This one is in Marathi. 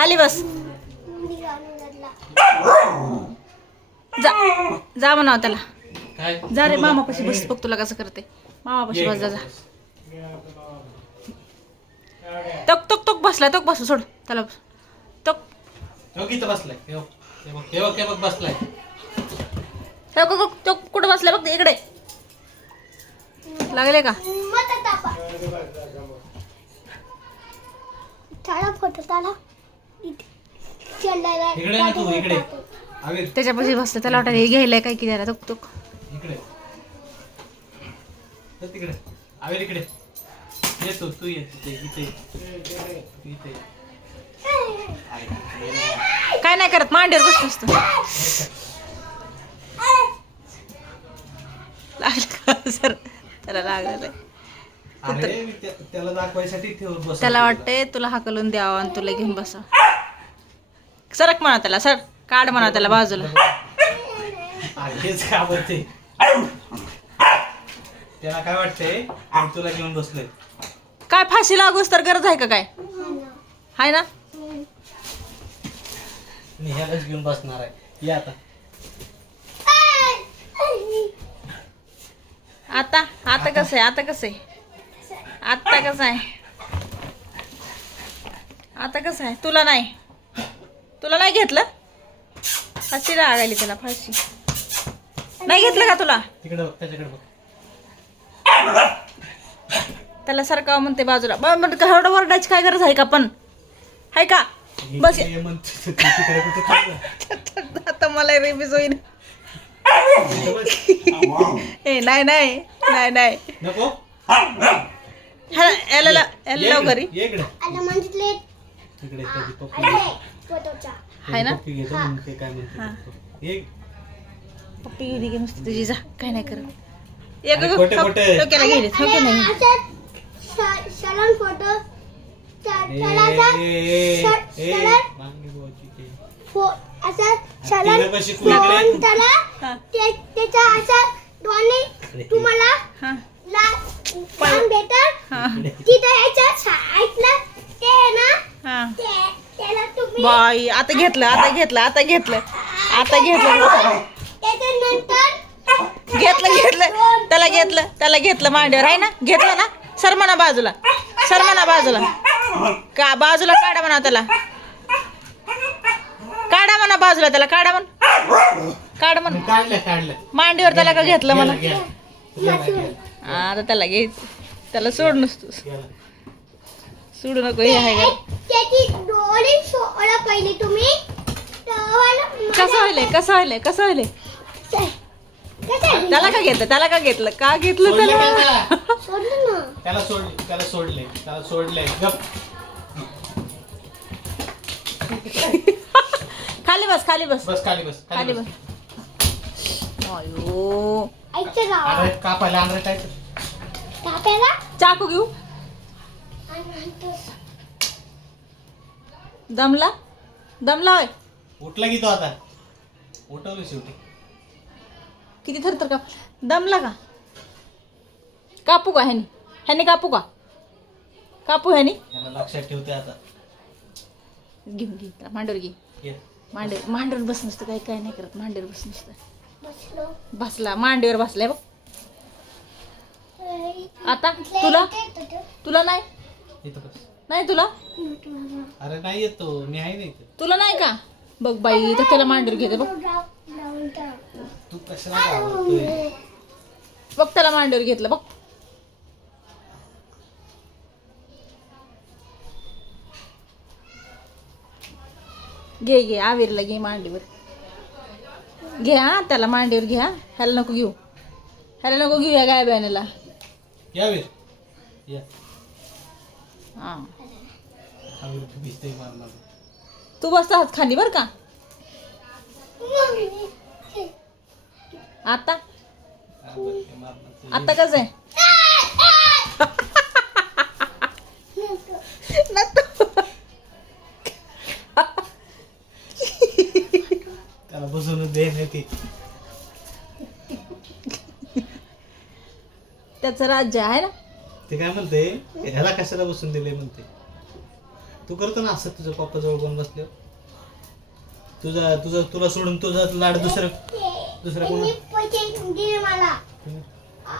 खाली बस. जा जा म्हणावं त्याला. काय? जा रे मामापाशी बस बघ तुला कसं करते. मामापाशी बस जा जा. तक तक तक बसलाय तक बस सोड. त्याला बस. तक. बसलाय. तो कुठं बसलाय बघ इकडे. लागले का? फोटो इकडे ना तू इकडे. आविर त्याच्यापाशी बसलं त्याला वाटतं हे घ्यायलाय काय की त्याला तक तक इकडे. चल तिकडे. आविर इकडे. ये तू तू ये. इथे इथे. इथे. काय नाही करत मांडीवर बस लागलं का सर. त्याला लागलं अरे मी त्या- त्याला दाखवायसाठी बस त्याला वाटते तुला हाकलून द्यावं आणि तुला घेऊन बसावं सरक म्हणा त्याला सर काढ म्हणा त्याला बाजूला. हेच का बोलते? त्याला काय वाटतंय? तुला घेऊन बसलोय. काय फाशी लागूस तर गरज आहे का काय? हाय ना? मी ह्यालाच घेऊन बसणार आहे. या आता आता आता? कसं आहे? आता कसं आहे? आता कसं आहे? आता कसं आहे? तुला नाही? तुला नाही घेतलं? फाशी लागायली त्याला फाशी. नाही घेतलं का तुला? तिकडे बघ त्याच्याकडे बघ. त्याला सरकावं म्हणते बाजूला. ब- म्हणते का एवढं वरडायची काय गरज आहे का पण? आहे का? बस? आता मला रेबीज होईल. ए नाही नाही नाही नाही. याला याला घरी. तिकडे त्याची पप्पी फोटोचा हाय ना? पप्पी घेतो म्हणून ते काय म्हणते हा. ये पप्पी दे की नुसती तुझी जा काय नाही करत. एक अरे खोटे खोटे. डोक्याला गेली गेली. असं सलून फोटो. ए, ए, ए, ए, बुवाची ते. तिला कशी त्याला हा, ते- त्याचा असं दोन्ही तुम्हाला हा, ला- लांब भेटल. हा, तिथं याच्या साईडला ते आहे ना हा. ते त्याला तुम्ही बाई आता घेतलं आता घेतलं आता घेतलं आता घेतलं. घेतलं घेतलं त्याला घेतलं त्याला घेतलं मांडीवर आहे ना? घेतलं ना? सर म्हणा बाजूला. सर म्हणा बाजूला. का बाजूला काढा म्हणा त्याला. काढा म्हणा बाजूला त्याला काढा म्हण. काढ म्हण. मांडीवर त्याला का घेतलं म्हणा? आता त्याला घ्यायचं त्याला सोड नसतोस. सोडू नको हे आहे पहिली तुम्ही. कसं व्हायलंय कसं व्हायलंय कसं व्हायलंय? त्याला का घेतलं त्याला का घेतलं? का घेतलं त्याला? का त्याला? त्याला सोड त्याला सोडले त्याला सोडले. खाली बस खाली बस. बस खाली बस खाली बस. अयो कापायला? चाकू घेऊ? दमला? दमला होय. उठला की तो आता. उठवलं शेवटी. किती थरथर काप दमला का? कापू का ह्यानी? ह्यानी कापू का? कापू ह्यानी? याला लक्षात ठेवते आता. घेऊन घे त्याला मांडीवर घे. ये मांडीवर मांडीवर बस नसतं. काही काय नाही करत. मांडीवर बस नसतं. बसलो. बसला. मांडीवर बसलाय बघ. आता तुला. तुला नाही? इथं बस. नाही तुला? अरे नाही येतो मी आहे नाही इथं. तुला नाही का? बघ बाई तर त्याला मांडीवर घेते बघ. तू कशाला घाबरतोय? बघ त्याला मांडीवर घेतलं बघ. घे घे आविरला घे मांडीवर. घे हा त्याला मांडीवर घे हा. ह्याला नको घेऊ. ह्याला नको घेऊ या गाय बहिणीला या वीर या. वीर तू बसता हात खाली बर का? आता. आता कसं आहे? त्याला बसून दे ती. त्याचं राज्य आहे ना? ते काय म्हणते ह्याला कशाला बसून दिले म्हणते. तू करतो ना असं तुझं पप्पा जवळ कोण बसल्यावर तुझा तुझा तुला सोडून तुझा लाड दुसरं दुसरं मला. कोणी?